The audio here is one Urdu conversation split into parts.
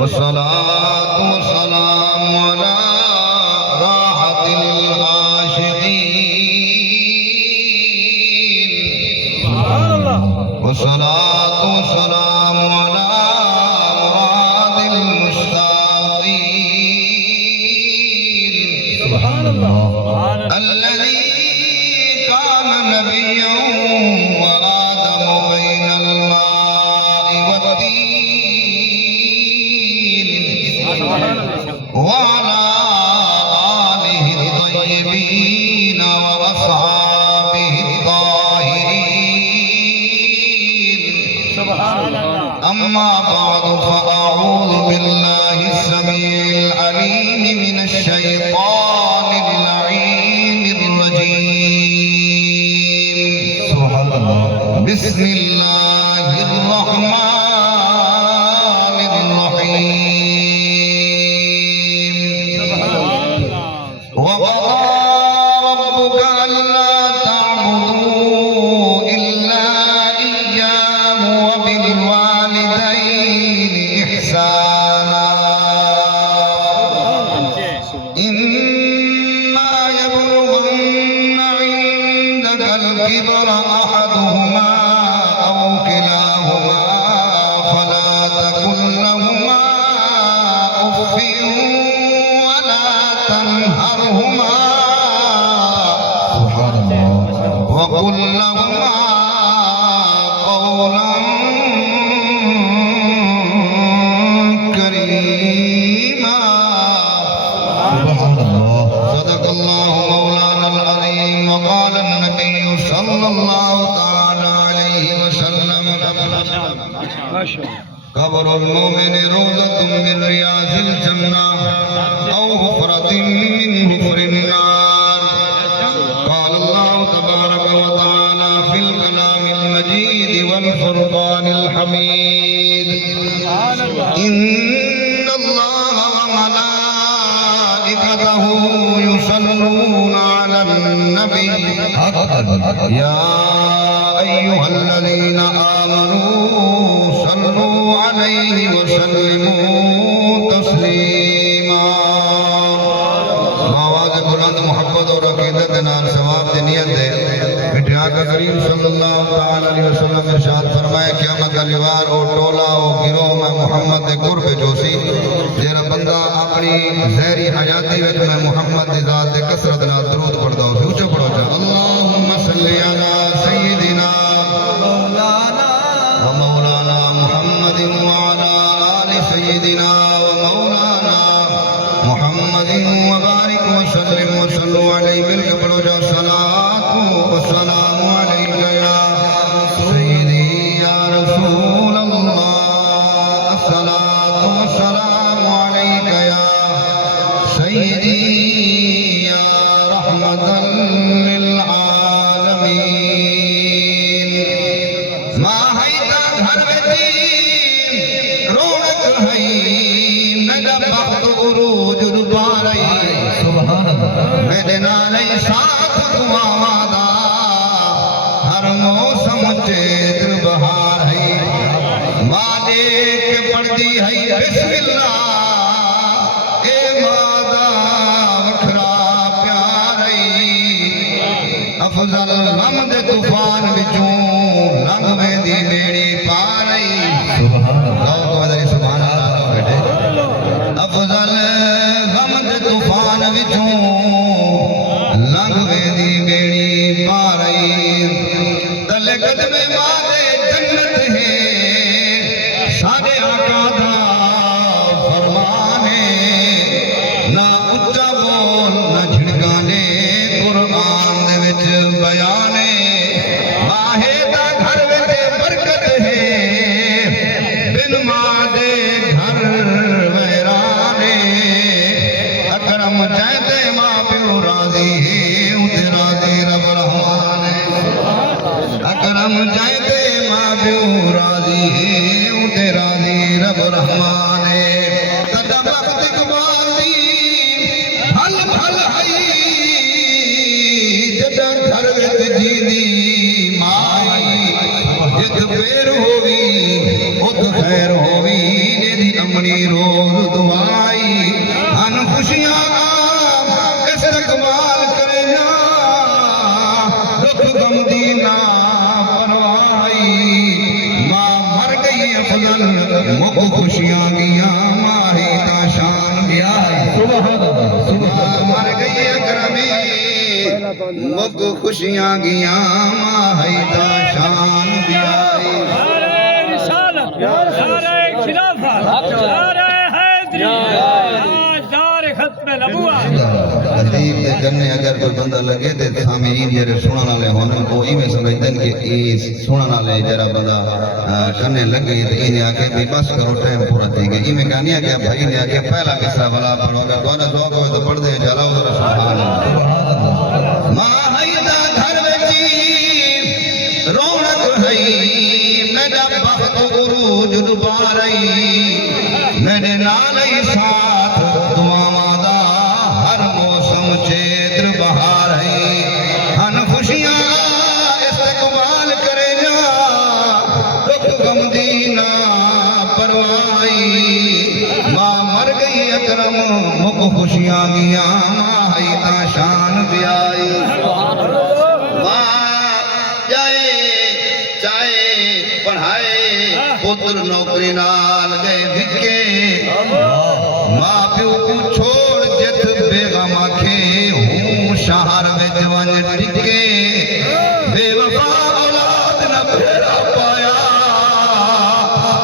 والصلاة والسلام على راحة العاشقين والصلاة والسلام على مراد المشتاقين الذي كان نبيا وآدم بين الماء والطين وعلى آله الطيبين وأصحابه الطاهرين أما بعد فأعوذ بالله السميع العليم من الشيطان اللعين الرجيم سبحان الله بسم الله الرحمن الرحيم وقضى ربك ألا تعبدوا إلا إياه وبالوالدين إحسانا إما يبلغن عندك الكبر أحدهما أو كلاهما فلا تقل لهما أف ولا تنهرهما وقل لهما قولا كريما صدق الله مولانا العظيم وقال النبي صلى الله تعالى عليه وسلم قبر المؤمن روضة من رياض الجنة أو حفرة من حفر النار قال الله تبارك وتعالى في الكلام المجيد والفرقان الحميد إن الله وملائكته يصلون على النبي يا أيها الذين آمنوا صلوا عليه وسلموا تسليما آواز بلند محبت اور عقیدت نال ثواب دی نیت ہے میٹھے آقا کریم صلی اللہ تعالی علیہ وسلم ارشاد فرمائے قیامت کا لیوار اور ٹولا اور گروہ میں محمد دے قرب جوسی جیڑا بندہ اپنی زہری حیاتی وچ میں محمد دی ذات دے کثرت نال درود پڑھدا ہو اونچا پڑھو جا اللهم صل علی سیدنا ومولانا محمد وعلى آل سيدنا ومولانا محمد وبارك وسلم وصلوا عليه بالقبر والصلاة والسلام عليك يا سيدي يا رسول الله الصلاة والسلام عليك يا سيدي يا رحمة للعالمين ما هيدا گھر وچ رونق ہے میرا بخت عروج دوبارہ سبحان اللہ میرے نال ساتھ دعاواں دا ہر موسم چیت بہار ہے ماں دیکھ پڑھدی ہے بسم اللہ اے ماں دا وکھرا پیار ہے افضل غم دے طوفان وچوں لنگ ویندی بیڑی پار ہے سبحان اللہ بیٹے افضل غم دے طوفان وچوں لنگ ویندی بیڑی پار ہے دل قدم ماں دے جنت ہے سارے آقا دا فرمان ہے نہ اچا بول نہ جھڑکانے قرآن دے وچ بیان ہے ماہے دا گھر وچ برکت ہے بن ماں دے گھر ویران ہے اکرم چاہتے ماں پیو راضی ہے اتے راضی رب رحمان ہے اکرم چاہتے ماں پیو راضی ہے اتے راضی رب رحمان ہے قدم وقت اقبال دی پھل پھل ہے جدہ گھر وچ جیندی مائی جت پیر ہووی ات خیر ہووی دی امنی روز دعائی ہن خوشیاں استقبال کرنا دکھ غم دی نہ پروائی ماں مر گئی افضل مک خوشیاں گیاں ماہی تا شان بیائی ماں مر گئی اکرمی مک خوشیاں گیاں ماہی تا شان بیائی نعرہ رسالت نعرہ خلافت نعرہ حیدری تاجدار ختم نبوت عجیب دے جننے اگر کوئی بندہ لگے تے سامعین جڑے سنن والے ہون وہ ایویں سمجھدن کہ اس سنن والے جڑا بندہ کرنے لگے تے انہیں آکے بھی بس کرو ٹائم پورا تھی گیا ایویں کہانی ہے کہ بھائی نے آکے پہلا مصرع بلا پڑھو گا تو نہ ذوق ہوئے تو پڑھ دے جلا ادھر سبحان اللہ ماں حیدا گھر وچ رونق ہے میرا بخت عروج ڈبا رہی میرے نال ہی ساتھ دعاواں دا ہر موسم چیتر بہار ہے ہن خوشیاں استقبال کرے جا دکھ غم دی نہ پروائی ماں مر گئی اکرم مک خوشیاں گیاں ماں ہی تا شان بیائی ماں جائے چاہے پڑھائے پتر نوکری نال گئے بھکے ماں پیو کو چھوڑ جت بیغم آکھے ہوں شہر میں جوان ٹکے بے وفا اولاد نہ پھیرا پایا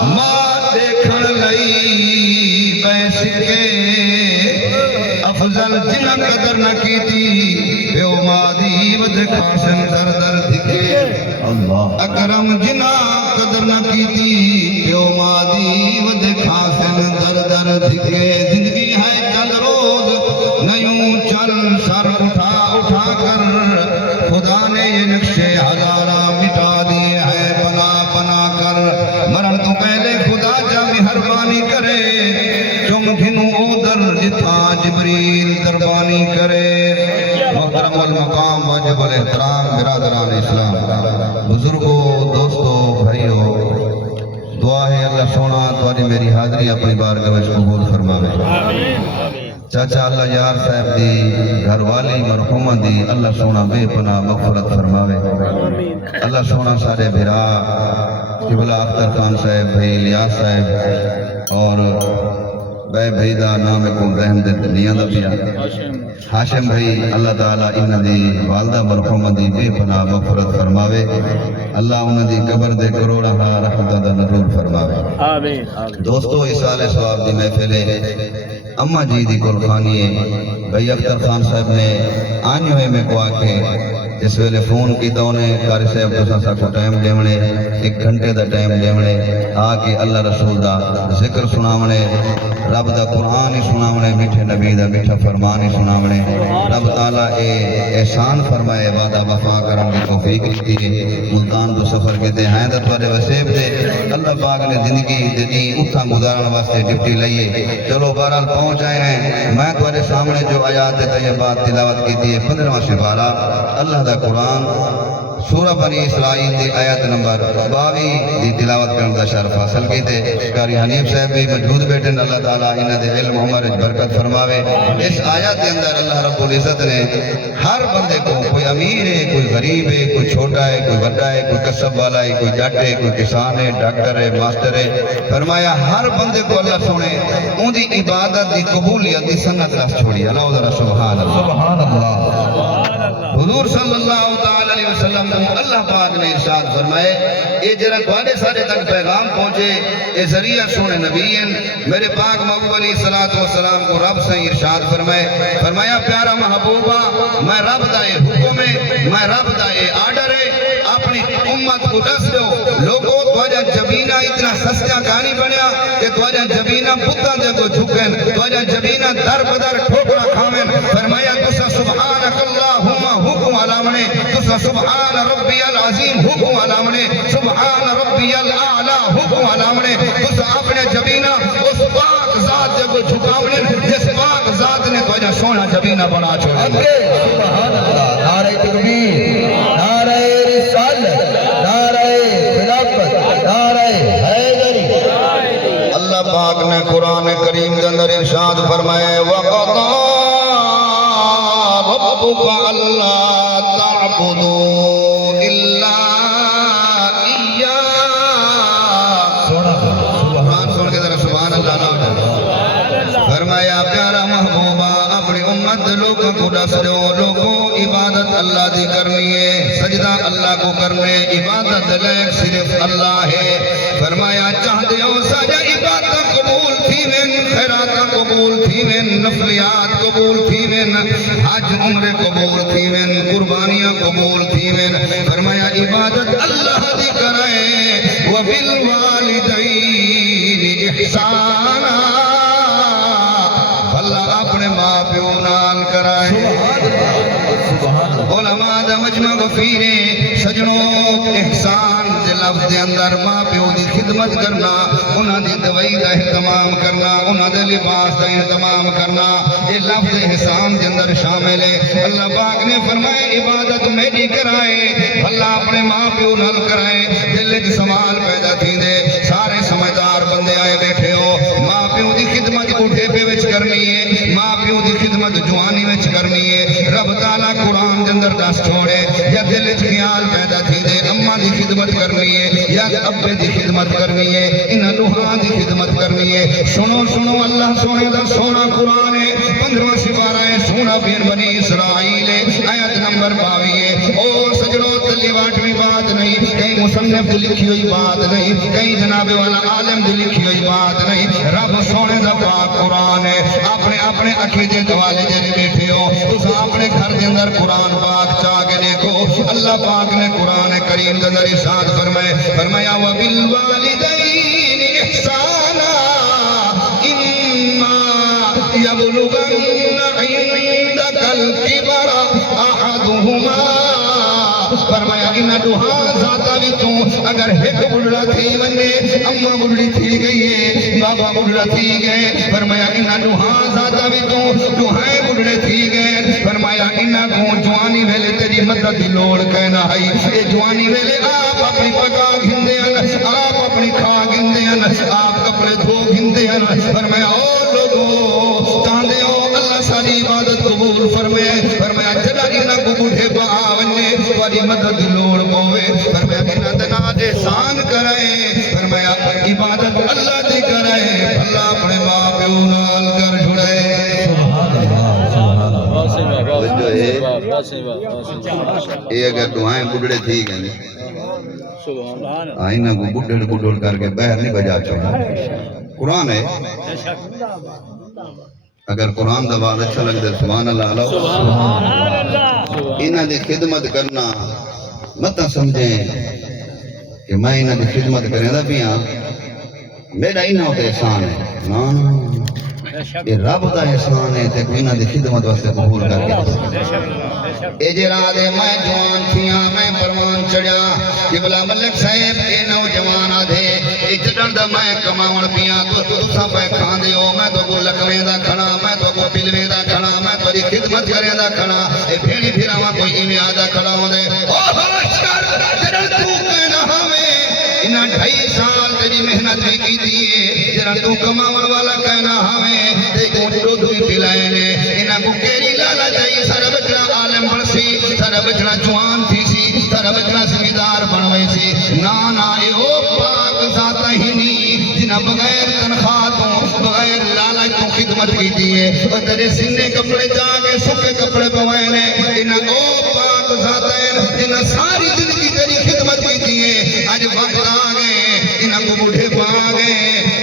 ماں دیکھن لئی بیس کے افضل جنہ قدر نہ کی تھی پیو ماں دی ود خاسم در در دکھے اکرم جنہ قدر نہ کی تھی پیو ماں دی ود خاسم در در دکھے زندگی ہے چل روز نیوں چل سر اٹھا اٹھا کر خدا نے یہ نقشے ہزارہ مٹا دیے ہیں بنا بنا کر مرن تو پہلے خدا جا مہربانی کرے چم گھنوں ادھر جتھا جبریل دربانی کرے محترم المقام واجب الاحترام برادران اسلام بزرگوں دوستوں بھائیوں دعا ہے اللہ سونا تواڈی میری حاضری اپنی بارگاہ وچ قبول فرماوے چاچا اللہ یار صاحب دی گھر والی مرحومہ دی اللہ سونا بے پناہ مغفرت فرماوے اللہ سونا سارے بھرا قبلہ اختر خان صاحب بھائی الیاس صاحب اور بے بھائی دا نام کو رحم دے دنیا دا پیا ہاشم بھائی اللہ تعالیٰ انہ دی والدہ مرحومہ دی بے پناہ مغفرت فرماوے اللہ انہ دی قبر دے کروڑا رحمتہ دا نزول فرماوے دوستو اس سال ثواب دی محفل اماں جی دی کل خانی ہے بھائی اختر خان صاحب نے آنی ہوئے میں کو آکے اس ویلے فون کی تو انہیں کاری صاحب تو سا کو ٹائم دیونے ایک گھنٹے دا ٹائم دیونے آکے اللہ رسول دا ذکر سناونے رب دا قرآن ہی سناونے میٹھے نبی دا میٹھا فرمان ہی سناونے رب تعالیٰ اے احسان فرمائے وعدہ وفا کرم کی توفیق رکھتی ہے ملتان تو سفر کہتے ہیں دا توارے وسیب دے اللہ پاک نے زندگی دے اتھا گزارن واسطے ڈپٹی لئیے چلو بہرحال پہنچ آئے ہیں میں توارے سامنے جو آیات طیبات تلاوت کی دیئے 15واں سپارہ اللہ دا قرآن سورہ بنی اسرائیل دی آیت نمبر 22 دی تلاوت کرنے دا شرف حاصل کی تے قاری حنیف صاحب بھی موجود بیٹھے اللہ تعالیٰ انہ دے علم عمر برکت فرماوے اس آیت کے اندر اللہ رب العزت نے ہر بندے کو کوئی امیر ہے کوئی غریب ہے کوئی چھوٹا ہے کوئی بڑا ہے کوئی کسب والا ہے کوئی جٹ ہے کوئی کسان ہے ڈاکٹر ہے ماسٹر ہے فرمایا ہر بندے کو اللہ سونے ان دی عبادت دی قبولیت دی سنت راست چھوڑی اللہ ذرا سبحان اللہ حضور صلی اللہ تعالی علیہ وسلم اللہ پاک نے ارشاد فرمائے اے جرا تواڈے سارے تک پیغام پہنچے اے ذریعہ سونے نبی میرے پاک محبوب علیہ الصلوۃ والسلام کو رب سے ارشاد فرمائے فرمایا پیارا محبوبہ میں رب دا اے حکم ہے میں رب دا اے آرڈر ہے اپنی امت کو دس دو لوگوں تواڈا جبینہ اتنا سستیاں کہانی بنیا کہ تواڈا جبینہ بتاں دے کو جھکن تواڈا جبینہ در بدر ٹھوکرا کھاویں فرمایا تسا سبحانک اللہم حکم علامنے تسا سبحان ربی العظیم حکم علامنے سبحان ربی الاعلی حکم علامنے تسا اپنے جبینہ اس پاک ذات دے کو جھکاونے جس پاک ذات نے تواڈا سونا جبینہ بنا چھوڑا سبحان اللہ نعرہ تکبیر نعرہ رسالت نعرہ خلافت پاک نے قرآن کریم کے اندر ارشاد فرمائے وَقَضَى رَبُّكَ أَلَّا تَعْبُدُوا إِلَّا إِيَّاهُ قرآن سن کے ذرا سبحان اللہ نہ فرمایا پیارا محبوبہ اپنی امت لوگوں کو دس دو لوگوں عبادت اللہ دی کرنی ہے سجدہ اللہ کو کرنے عبادت لائق صرف اللہ ہے فرمایا چاہتے ہو سجا عبادت قبول تھی من خیرات قبول تھی من نفلیات قبول تھی من حج عمر قبول تھی من قربانیاں قبول تھی من فرمایا عبادت اللہ دی کرائے وبالوالدین احسانا اللہ اپنے ماں پیو نال کرائے علماء دا مجمع غفیرے سجنوں احسان دے لفظ دے اندر ماں پیو دی خدمت کرنا انہاں دی دوائی دا اہتمام کرنا انہاں دے لباس دا اہتمام کرنا یہ لفظ احسان دے اندر شامل ہے اللہ پاک نے فرمائے عبادت میری کرائے اللہ اپنے ماں پیو نال کرائے دل وچ سوال پیدا تھی دے سارے سمجھدار بندے آئے بیٹھے ہو ماں پیو دی خدمت بوڑھے پہ وچ کرنی ہے ماں پیو دی خدمت جوانی وچ کرنی ہے رب تعالیٰ قرآن دے اندر دس چھوڑے یا دل وچ خیال پیدا تھی دے اماں دی خدمت کرنی ہے یا ابے دی خدمت کرنی ہے انہاں لوہاں دی خدمت کرنی ہے سنو سنو اللہ سونے دا سونا قرآن ہے 15واں سپارہ ہے سونا بین بنی اسرائیل ہے آیت نمبر 22 ہے او سجنوں تلی واٹویں بات نہیں کہیں مصنف دی لکھی ہوئی بات نہیں کہیں جناب والا عالم دی لکھی ہوئی بات نہیں رب سونے دا پاک قرآن ہے اپنے اپنے عقیدے دوالے جڑے بیٹھے ہو اس اپنے گھر کے اندر قرآن پاک چاہ کے دیکھو اللہ پاک نے قرآن کریم کے اندر ارشاد فرمایا وَبِالْوَالِدَيْنِ إِحْسَانًا إِمَّا يَبْلُغَنَّ عِندَكَ الْكِبَرَ أَحَدُهُمَا فرمایا انہاں دوہاں ذاتہ وچوں اگر ایک بڑھڑا تھی ونے اماں بڑھڑی تھی گئی ہے بابا بڑھڑا تھی گئے فرمایا انہاں دوہاں ذاتہ وچوں دوہاں بڑھڑے تھی گئے فرمایا انہاں کو جوانی ویلے تیری مدد دی لوڑ کہنا ہے اے جوانی ویلے آپ اپنی پکا گھندے ہیں آپ اپنی کھا گھندے ہیں آپ کپڑے دھو گھندے ہیں فرمایا او لوگوں چاندے ہو اللہ ساری عبادت قبول فرمایا جڑا انہاں کو بڑھے پا ونے والی مدد دی لوڑ پوے فرمایا انہاں دے نال احسان کرائے فرمایا عبادت اللہ دی کرائے اللہ اپنے ماں پیو نال کر چھڑائے جو ہے یہ اگر دعائیں بڑھڑے تھی گئے آئینہ کو بڑھڑ کر کے باہر نہیں بجا چاہا قرآن ہے اگر قرآن دوال اچھا لگ دے سبحان اللہ انہاں دی خدمت کرنا مت سمجھیں کہ میں انہاں دی خدمت کریں دا بھی ہاں میرا انہاں ہوتے احسان ہے نا یہ رب دا احسان ہے تے کوئی انہاں دی خدمت واسطے قبول کر کے اے جرا دے میں جوان تھیاں میں پروان چڑھیا قبلہ ملک صاحب اے نوجوان آدھے اے جڑن دا میں کماون پیاں تو تساں پہ کھاندے ہو میں تو کو لکویں دا کھڑا میں تو کو پلویں دا کھڑا میں تیری خدمت کریں دا کھڑا اے بھیڑی پھراواں کوئی ایویں آدا کھڑا ہوندے او ہوشیار جڑن تو کہنا ہوے انہاں 2.5 سال تیری محنت بھی کیتی ہے جڑن تو کماون والا کہنا ہوے تے کو دودھ بھی پلائے نے انہاں کو کیڑی لالا جائی سر بچڑا عالم بنسی سر بچڑا جوان تھی سی سر بچڑا زمیندار بنوئی سی نا اے او پاک ذاتہ ہی نہیں جنہاں بغیر تنخواہ تو بغیر لالچ تو خدمت کیتی ہے اور تیرے سینے کپڑے جا کے سکے کپڑے پوائے نے انہاں او پاک ذاتہ ہیں جنہاں ساری زندگی تیری خدمت کیتی ہے آج وقت آ گئے انہاں کو بڑھے پا گئے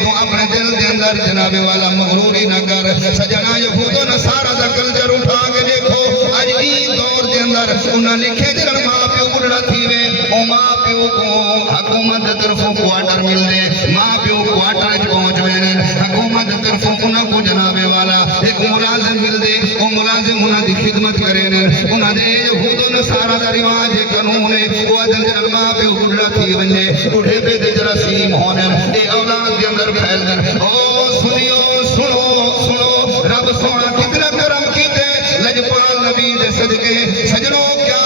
تو اپنے دل دے اندر جناب والا مغروری نہ کر سجنا یہود و نصارہ دا کلچر اٹھا کے دیکھو آج این دور دے اندر انہاں لکھے جنہاں ماں پیو بڑھڑا تھی وے او ماں پیو کو حکومت طرفوں کوارٹر مل دے ماں پیو کوارٹر پہنچ وینے حکومت طرفوں انہاں کو جناب والا ایک ملازم مل دے او ملازم انہاں دی خدمت کرے انہاں دے یہود و نصارہ دا رواج قانون ہے وہ عدل جنہاں ماں پیو بڑھڑا تھی ونے بڑھے پہ دے جراثیم ہونے اے اولاد کے اندر پھیل دے او سنیو سنو رب سونا کتنا کرم کیتے لجپال نبی دے صدقے سجنوں کیا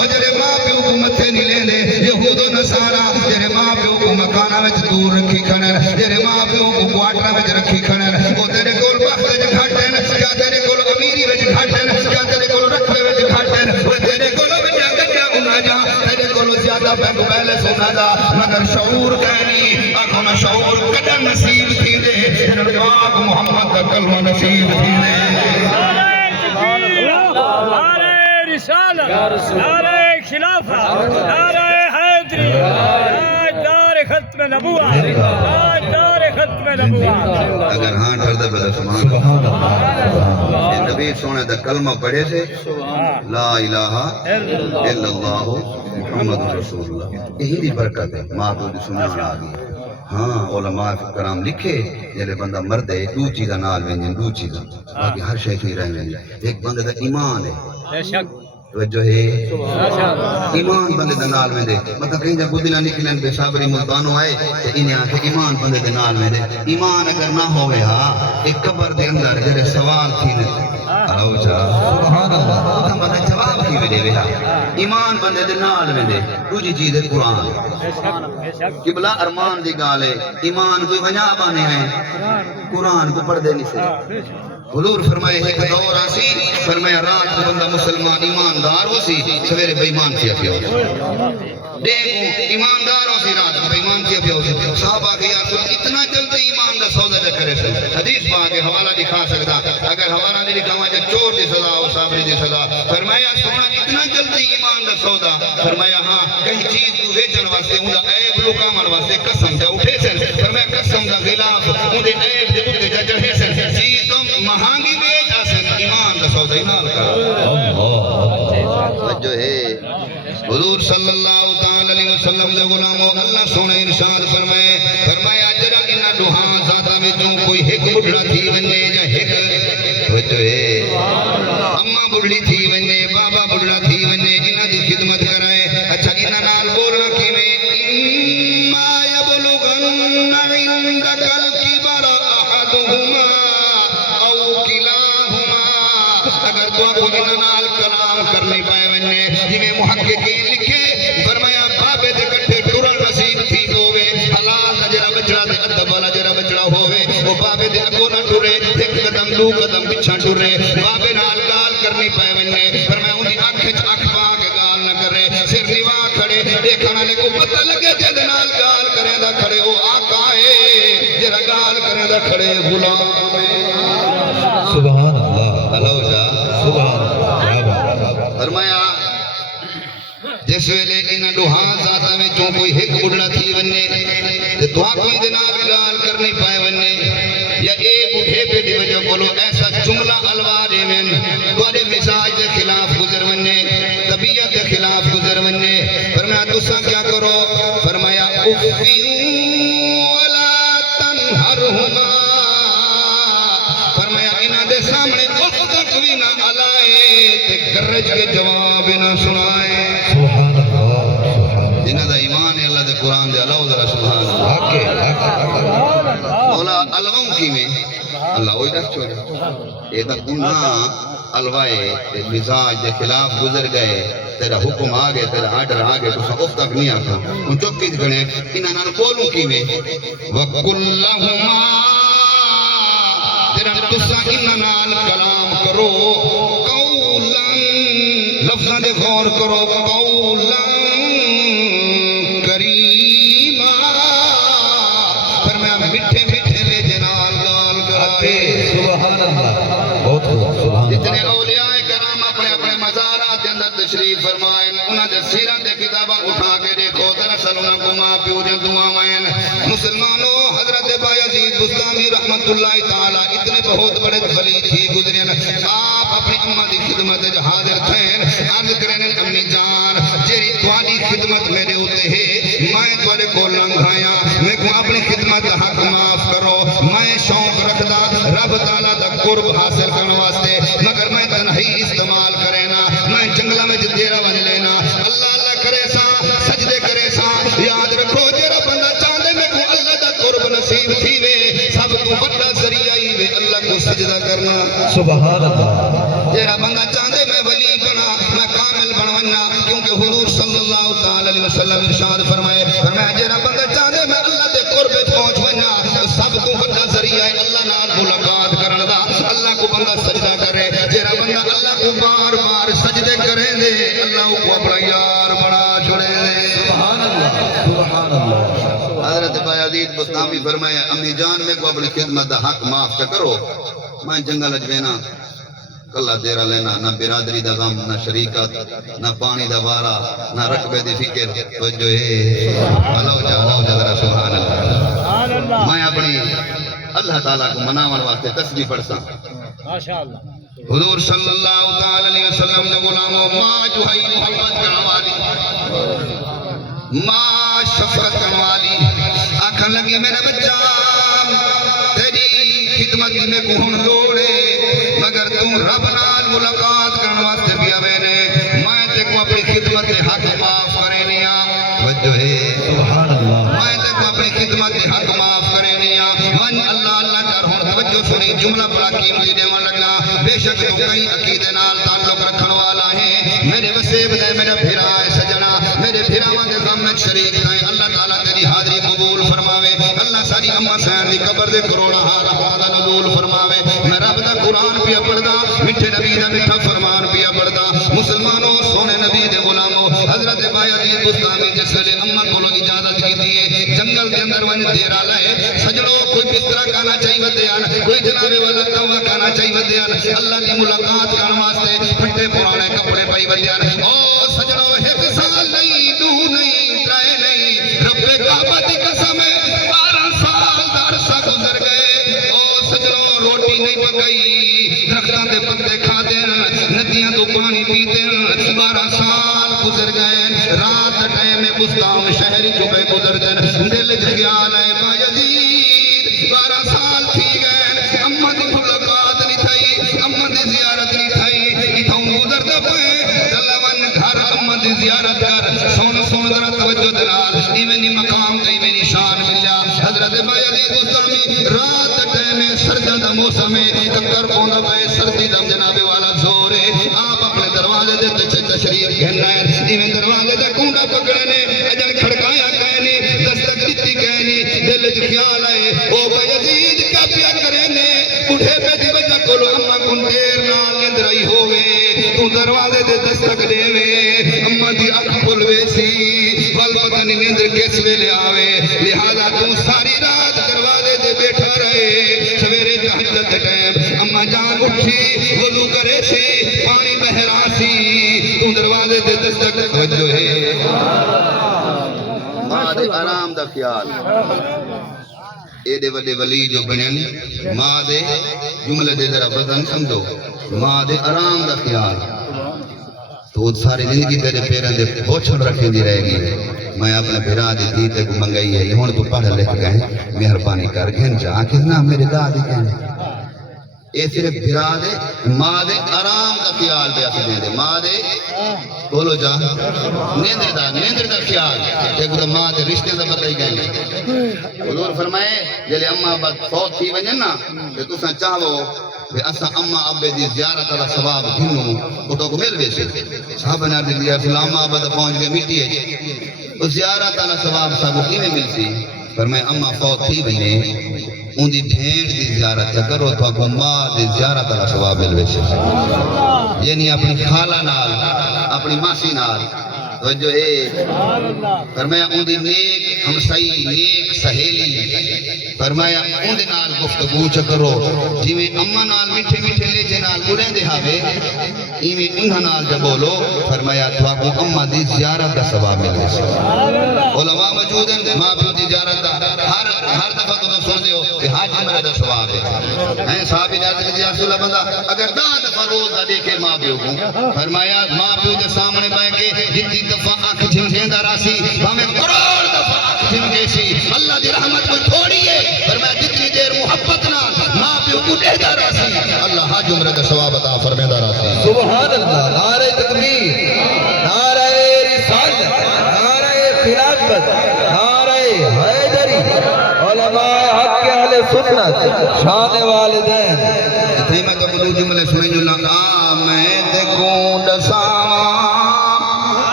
وجرے ماں پیو کو متھے نہیں لیندے یہود و نصارہ جرے ماں پیو کو کو مکانہ میں دور رکھی کھڑن تیرے ماں پیو کو کوارٹر میں رکھی کھڑن او تیرے کول بخت وچ گھٹن کیا تیرے کول امیری وچ گھٹن کیا تیرے کول رقبے وچ گھٹن او تیرے کول وچ گڈا ہونا جا تیرے کول زیادہ بینک بیلنس ہونا دا مگر شعور کہنی آنکھوں میں شعور کڈن نصیب تھی دے پاک محمد کا کلمہ نصیب تھی دے نعرہ رسالت نعرہ خلافت نعرہ حیدری تاجدار ختم نبوت تاجدار ختم نبوت اگر ہاں ٹھردہ بدا سبحان اللہ یہ نبی سونے دا کلمہ پڑھے سے لا الہ الا اللہ محمد رسول اللہ یہی دی برکت ہے معبود سنان آگئی ہاں علماء کرام لکھے جلے بندہ مرد ہے دو چیزہ نال وینجن دو چیزہ باقی ہر شیخ نہیں رہ وینجن ایک بندہ دا ایمان ہے بے شک توجہ ہے ایمان بندے دا نال ویندے مطلب کہیں جب بدلہ نکلن بے صابری ملتانو آئے کہ انہیں آکے ایمان بندے دا نال ویندے ایمان اگر نہ ہوئے ہاں ایک قبر دے اندر جلے سوال تھی آؤ جا سبحان اللہ تم بندہ جواب کی ویدے ویہا ایمان بندے دے نال ویندے دوجی چیز ہے قرآن قبلہ ارمان دی گالے ایمان کوئی وجہ بانے ہیں قرآن کو پڑھ دے نہیں سے حضور فرمائے ایک دور آسی فرمایا رات کو بندہ مسلمان ایماندار ہو سی سویرے بیمان کیا پیا ہو سی دیکھو ایماندار ہو سی رات بیمان کیا پیا ہو سی صحابہ کہ یا کل اتنا جلد ایمان دا سودا جا کرے سے حدیث باقی حوالہ دکھا سکتا اگر حوالہ نہیں دکھا ہوا جا چور دی صدا ہو صابری دی صدا فرمایا سونا اتنا جلد ایمان دا سودا فرمایا ہاں کہیں چیز کو ویچن واسطے ہوں دا عیب لکامن واسطے قسم جا اٹھے سن فرمایا قسم دا خلاف ہوں دے عیب دے اٹھے جا چڑھے سن چیز تم مہانگی بیچ آسن ایمان دا سودا ہی نال کر جو ہے حضور صلی اللہ علیہ وسلم دے غلامو اللہ سونے ارشاد فرمائے فرمایا جرا انہا دوہاں ذاتہ میں جو کوئی ہک بڑھڑا تھی وننے جا ہک جو ہے اممہ بڑھڑی تھی وننے بابا بڑھڑا تھی وننے انہا دی خدمت کرائے اچھا انہا نال بولنا کی میں اما یبلغن عندک الکبر احدہما اگر تو آپ کو انہال کلام کرنے پائے وننے جنہیں محققین لکھے فرمایا بابے دے کٹھے ٹورن نصیب تھی ہوئے حلال نجرہ بچڑا دے ادب والا جرہ بچڑا ہوئے وہ بابے دے اگو نہ ٹورے ایک قدم دو قدم پچھا ٹورے بابے نال گال کرنے پائے وننے فرمایا انہیں آنکھ پا کے گال نہ کرے سر نواہ کھڑے دیکھنا لے کو پتہ لگے جد نال گال کریں دا کھڑے وہ آقا ہے جرہ گال کریں دا کھڑے غلام سبحان اللہ اللہ جا سبحان اللہ فرمایا جس ویلے انہاں دوہاں ذاتاں وچوں کوئی ہک بڑھڑا تھی وننے تے دعا کوئی دے نال گال کرنی پائے وننے یا ایک اٹھے پہ دی وجہ بولو ایسا جملہ الوار ایمن تواڈے مزاج دے خلاف گزر وننے طبیعت دے خلاف گزر وننے فرمایا تساں کیا کرو فرمایا افی ولا تنہرہما فرمایا انہاں دے سامنے اف تک بھی نہ علائے تے گرج کے جواب نہ سنائے سبحان اللہ جنہاں دا ایمان ہے اللہ دے قرآن دے اللہ ذرا سبحان اللہ مولا الوم کی میں اللہ وہی رکھ چھوڑے یہ تک انہاں الوائے مزاج دے خلاف گزر گئے تیرا حکم آگے تیرا آرڈر آگے تو سا اف تک نہیں آتا ان چوکیز گنے انہاں نہ بولوں کی میں وَقُلَّهُمَا تیرا تسا انہاں نال کلام کرو قولا لفظاں دے غور کرو قولا کریما فرمایا مٹھے مٹھے لے جنال گال کرائے سبحان اللہ بہت خوب جتنے اولیاء کرام اپنے اپنے مزارات کے اندر تشریف فرمائے انہاں دے سیرت دے کتاباں اٹھا کے دیکھو دراصل انہاں کو ماں پیو دے دعائیں مسلمانوں حضرت بایزید بستامی رحمت اللہ تعالی اتنے بہت بڑے ولی تھی گزرین آپ اپنی اماں دی خدمت حاضر تھے عرض کرنے امی جان جیری تواڈی خدمت میرے ہوتے ہے میں تواڈے کو لنگھایا میں کو اپنی خدمت حق معاف کرو میں شوق رکھدا رب تعالی دا قرب حاصل کرنے واسطے مگر میں تنہی استعمال کرے نا میں جنگلہ میں ڈیرا بن لینا اللہ اللہ کرے سا سجدے کرے سا یاد رکھو جیرا بندہ چاندے میں کو اللہ دا قرب نصیب تھی وے سب کو بڑا ذریعہ ہی وے اللہ کو سجدہ کرنا سبحان اللہ جیرا بندہ چاندے میں ولی بنا میں کامل بنوانا کیونکہ حضور صلی اللہ علیہ وسلم ارشاد فرمائے جیرا بندہ چاندے حضرت بایزید بستامی فرمایا امی جان میں کو اپنی خدمت دا حق معاف چا کرو میں جنگل اجوینا کلا دیرا لینا نہ برادری دا غم نہ شریکت نہ پانی دا وارا نہ رقبے دی فکر تو جو ہے اللہ جا ذرا سبحان اللہ میں اپنی اللہ تعالیٰ کو مناون واسطے تسبیح پڑھسا ماشاءاللہ حضور صلی اللہ تعالی علیہ وسلم نے غلاموں ماں جو ہے محبت کرنے والی ماں شفقت کرنے والی آنکھن لگی میرے بچہ تیری خدمت میں کون لوڑے مگر تم رب نال ملاقات کرنے واسطے بھی آوے نے میں تے کو اپنی خدمت کے حق معاف کرے نیا وجہ ہے سبحان اللہ میں تے کو اپنی خدمت کے حق معاف کرے نیا من اللہ اللہ کر ہوں توجہ سنی جملہ بڑا قیمتی دیوان لگا بے شک تو کئی عقیدے نال تعلق رکھن والا ہے میرے وسیب دے میرے بھیرا سجنا میرے بھیرا دے غم میں شریک ہیں اللہ تعالیٰ تیری حاضری قبول فرماوے اللہ ساری اماں سین دی قبر دے کروڑا رحمت نزول فرماوے میں رب دا قرآن پیا پڑھدا میٹھے نبی دا میٹھا فرمان پیا پڑھدا مسلمانوں سونے نبی دے غلاموں حضرت بایزید بستامی جس ویلے اماں کولو اجازت کیتی ہے جنگل دے اندر ون دیرا لائے سجڑوں کوئی بستر کھانا چاہیے ودیان کوئی جناب والا توا کھانا چاہیے ودیان اللہ دی ملاقات کرن واسطے پھٹے پرانے کپڑے پائی ودیان او سجڑوں ایک سال نہیں دو نہیں ترے نہیں رب کعبہ دی قسم ہے 12 سال دا عرصہ گزر گئے او سجڑوں روٹی نہیں پکائی درختاں دے پتے کھاتے ندیاں تو پانی پیتے 12 سال گزر گئے رات ٹائم میں بستام شہری چوبے گزرتے دل خیال ہے بایزید 12 سال تھی گئے اماں دی ملاقات نہیں تھئی اماں دی زیارت نہیں تھئی اتھوں گزردا پئے چلون گھر اماں دی زیارت کر سن سن ذرا توجہ دلال ایویں مقام تے ایویں شان ملیا حضرت بایزید بستامی رات ٹائم سردیاں دا موسم ہے ککر پوندا پئے سردی دا جناب والا زور ہے آپ اپنے دروازے دے تے تشریف گھننا ہے ایویں دروازے دا کنڈا پکڑنے اجن کھڑکایا کہنے دستک دتی کہنے دل وچ خیال آئے او بایزید کیا پیا کرے نے بڈھے پہ دی وجہ کولو اماں کون دیر نال نیند رہی ہوے تو دروازے دے دستک دیوے اماں دی اکھ کھلوے سی ول پتہ نہیں نیند کس ویلے آوے لہذا تو ساری رات دروازے دے بیٹھا رہے سویرے تہجد دے ٹائم اماں جان اٹھی وضو کرے سی پانی بہرا سی تو دروازے دے دستک توجہ ہے ماں دے آرام دا خیال ایڈے وڈے ولی جو بنن ماں دے جملے دے ذرا وزن سمجھو ماں دے آرام دا خیال تو ساری زندگی تیرے پیروں دے بوچھڑ رکھے دی رہے گی میں اپنے بھرا دی دھی تے کو منگائی ہے ہن تو پڑھ لکھ گئے مہربانی کر گھن جا کتنا میرے دادی کہنے اے صرف بھرا دے ماں دے آرام دا خیال دے اپنے دے ماں دے بولو جا نیندر دا خیال ایک دا ماں دے رشتے دا بتائی گئے حضور فرمائے جلے اماں بعد فوت تھی ونجن نا کہ تساں چاہو کہ اساں اماں ابے دی زیارت دا ثواب گھنوں او تو کو مل ویسے صحابہ نے عرض کیا اماں ابا پہنچ گئے مٹی ہے او زیارت دا ثواب سب کیویں ملسی فرمائے اماں فوت تھی ونجے ان دی بھین دی زیارت کرو تو کو ماں دی زیارت دا ثواب مل ویسے یعنی اپنی خالہ نال اپنی ماسی نال توجہ ہے فرمایا ان دی نیک ہمسائی نیک سہیلی فرمایا ان دے نال گفتگو چکرو جویں اماں نال میٹھے میٹھے لیجے نال بولیں دے ہاوے ایویں انہاں نال جب بولو فرمایا تھاکو اماں دی زیارت دا ثواب ملے علماء موجود ہیں ماں پیو دی زیارت دا ہر دفعہ تم سن دیو کہ حج عمرہ دا ثواب ہے صحابی نے عرض کیا رسول اللہ بندہ اگر 10 دفعہ روز دا دیکھے ماں پیو کو فرمایا ماں پیو دے سامنے بیٹھ کے جتنی دفعہ آنکھ جھمکیندہ راسی ہمیں کروڑ دفعہ آنکھ جھمکے سی اللہ دی رحمت کوئی تھوڑی ہے فرمایا جتنی دیر محبت نال ماں پیو کو دیکھتا راسی اللہ حج عمرہ دا ثواب عطا فرمائے راسی سبحان اللہ نعرہ تکبیر نعرہ رسالت نعرہ خلافت نعرہ حیدری علماء حق کے اہل سنت شان والدین اتنے میں تو دو جملے سنے جو لگا میں تے کون دساواں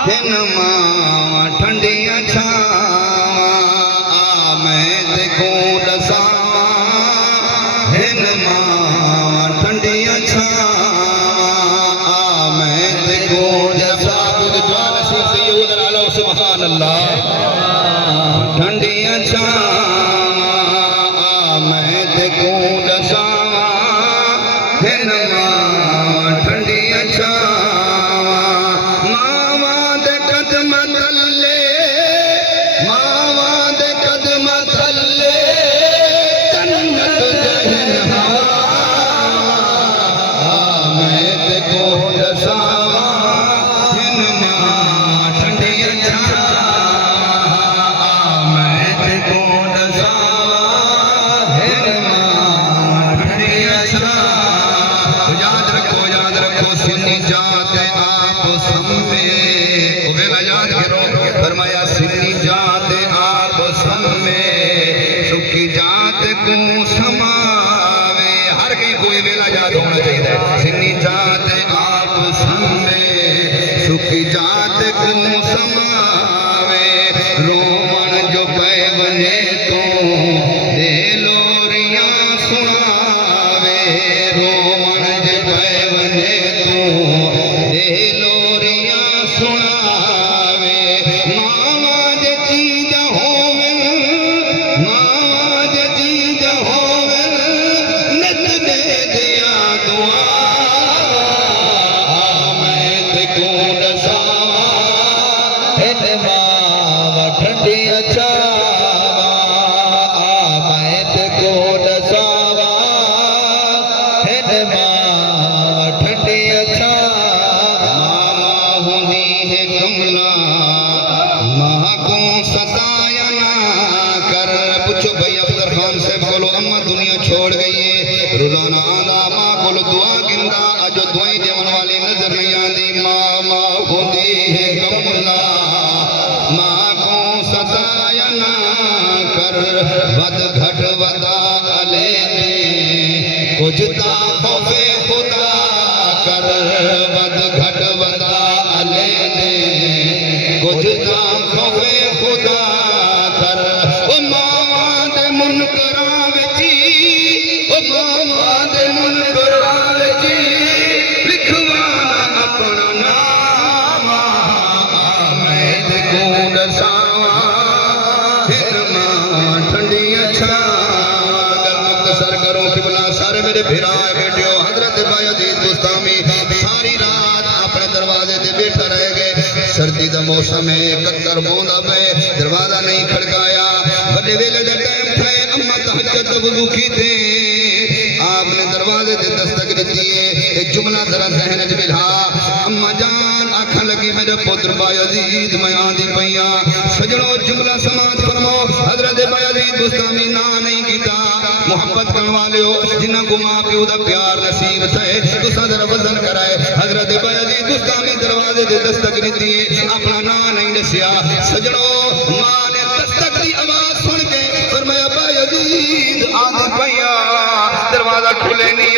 ہن ماں ٹھنڈیاں چھاواں میں تے کون دساواں ہن ماں ٹھنڈیاں چھاواں میں تے کون دساواں سبحان اللہ میں سکھی جات کو سماوے ہر کہیں کوئی ویلا یاد ہونا چاہیے سنی جات آپ سمے سکھی جات کو سماوے رومن جو پہ بنے تو دے لوریاں سناوے رومن جو پہ بنے تو دے لوریاں سناوے ماما جے چیز ہوون ماما جے چیز ہوون نت دے دیا دعا میں تے کو دساواں ہن ماں ٹھنڈی اچھاوا میں تے کو دساواں ہن ماں ٹھنڈی اچھاوا ماما ہوندی ہے کملا ماں کو ستایا نہ کر پوچھو بھائی افضل خان صاحب بولو اماں دنیا چھوڑ گئی ہے روزانہ آندا ماں کولو دعا گندا اجو دعائیں دیون والی نظر نہیں آندی ماما ہوندی ہے کملا ماں کو ستایا نہ کر ود گھٹ ودا علی نے کچھ تا خوف خدا کر ود گھٹ ودا علی نے کچھ تا خوف خدا کر او ماواں دے منکراں وچ او ماواں دے منکراں وچ لکھوانا اپنا نام میں تے کو دساواں پھر ماں ٹھنڈی چھاواں گل مختصر کروں قبلہ سارے میرے بھرا بیٹھو حضرت بایزید بستامی ساری رات اپنے دروازے تے بیٹھا رہ گئے سردی دا موسم ہے ککر بوندا پے دروازہ نہیں کھڑکایا بڑے ویلے دا ٹائم تھا اماں تہجد وضو کیتے آپ نے دروازے تے دستک دیتی ہے ایک جملہ ذرا ذہن وچ بٹھا اماں جان آکھن لگی میرے پتر بایزید میں آندی پیاں سجنوں جملہ سماعت فرماؤ حضرت بایزید بستامی نا نہیں کیتا محبت کرن والےو جنہاں کو ماں پیو دا پیار نصیب تھے تساں ذرا وزن کرائے حضرت بایزید بستامی دروازے تے دستک دیتی ہے اپنا نا نہیں دسیا سجنوں ماں نے دستک دی آواز سن کے فرمایا بایزید آندی پیاں دروازہ کھلے نہیں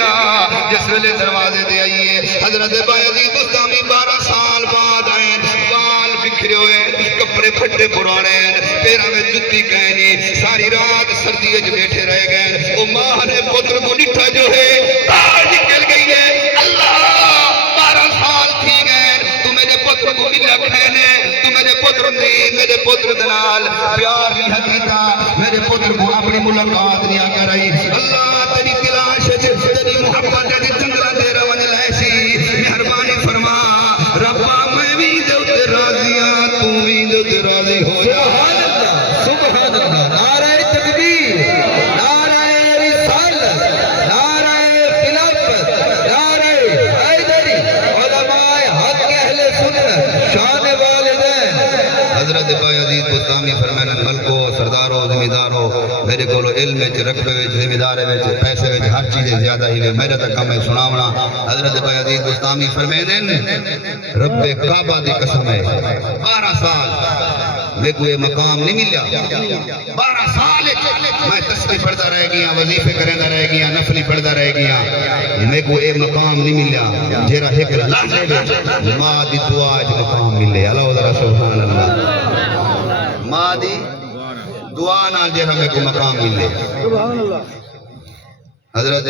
جس ویلے دروازے دے آئیے حضرت بایزید بستامی 12 سال بعد آئے بال بکھرے ہوئے کپڑے پھٹے پرانے پیروں میں جتی کہنی ساری رات سردی وچ بیٹھے رہ گئے او ماں نے پتر کو ڈٹھا جو ہے تار نکل گئی ہے اللہ 12 سال تھی گئے تو میرے پتر کو ملا کھینے تو میرے پتر نے میرے پتر دنال پیار نہیں حقیقہ میرے پتر کو اپنی ملاقات نہیں آ کر آئی اللہ تیری تلاش تیری محبت تیری جنگلہ دے رونے لائسی مہربانی فرما ربا میں بھی دو تے راضیاں تو بھی دو تے راضی ہو جا سبحان اللہ نعرہ تکبیر نعرہ رسالت نعرہ خلافت نعرہ حیدری علماء حق اہل سنت شان والدین حضرت بایزید بستامی فرمانا ملکو سردارو ذمہ دارو میرے کولو علم وچ رقبے وچ ذمہ دارے وچ پیسے وچ ہر چیز زیادہ ہی وے میرا تک کم ہے سناونا حضرت بایزید بستامی فرماندن رب کعبہ دی قسم ہے 12 سال میں کوئی مقام نہیں ملیا 12 سال میں تسبیح پڑھتا رہ گیا وظیفے کرتا رہ گیا نفلی پڑھتا رہ گیا میں کوئی مقام نہیں ملیا جیرا ایک لحظے وچ ماں دی دعا وچ مقام ملے اللہ ذرا سبحان اللہ ماں دی دعا نال جیرا میں کو مقام ملے حضرت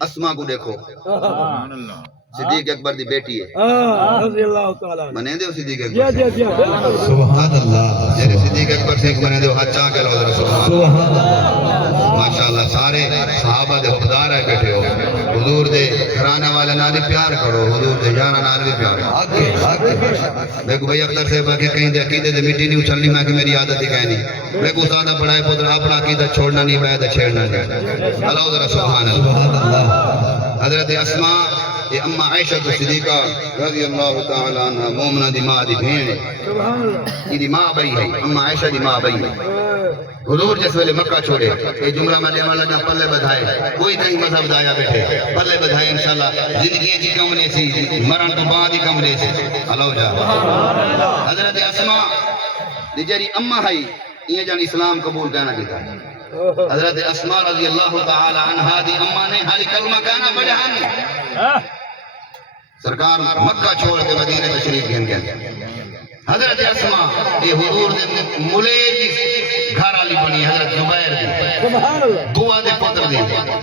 اسما کو دیکھو صدیق اکبر دی بیٹی ہے رضی اللہ تعالیٰ منے دے صدیق جی جی اکبر جی سبحان اللہ جیرے صدیق اکبر سے ایک منے دے ہاتھ چاہ کے لو ذرا سبحان اللہ ماشاءاللہ سارے صحابہ دے حقدار ہے بیٹھے ہو حضور دے گھرانے والے نال بھی پیار کرو حضور دے جانا نال بھی پیار کرو آگے آگے میں کو بھئی اختر سے باقی کہیں دے عقیدے دے مٹی نہیں اچھلنی میں کہ میری عادت ہی کہنی میں کو سادہ پڑھائے پتر اپنا عقیدہ چھوڑنا نہیں میں چھیڑنا نہیں اللہ ذرا سبحان اللہ سبحان اللہ حضرت اسماء یہ اما عائشہ صدیقہ رضی اللہ تعالی عنہ مومنہ دی ماں دی بھین سبحان اللہ یہ دی ماں بھئی ہے اما عائشہ دی ماں بھئی ہے حضور جس ویلے مکہ چھوڑے یہ جملہ میں والا جہاں پلے بدھائے کوئی کہیں مذہب دایا بیٹھے پلے بدھائے انشاءاللہ زندگی جی کم نے سی مرن تو بعد ہی کم نے سی اللہ جا حضرت اسماء جڑی اما ہے یہ جان اسلام قبول کرنا کیتا حضرت اسماء رضی اللہ تعالی عنہا دی اما نے حالی کلمہ کہنا بڑھان سرکار مکہ چھوڑ کے مدینہ تشریف گھن گئے حضرت اسماء یہ حضور دے ملیر کی گھر والی بنی حضرت زبیر دی سبحان اللہ بوا دے پتر دی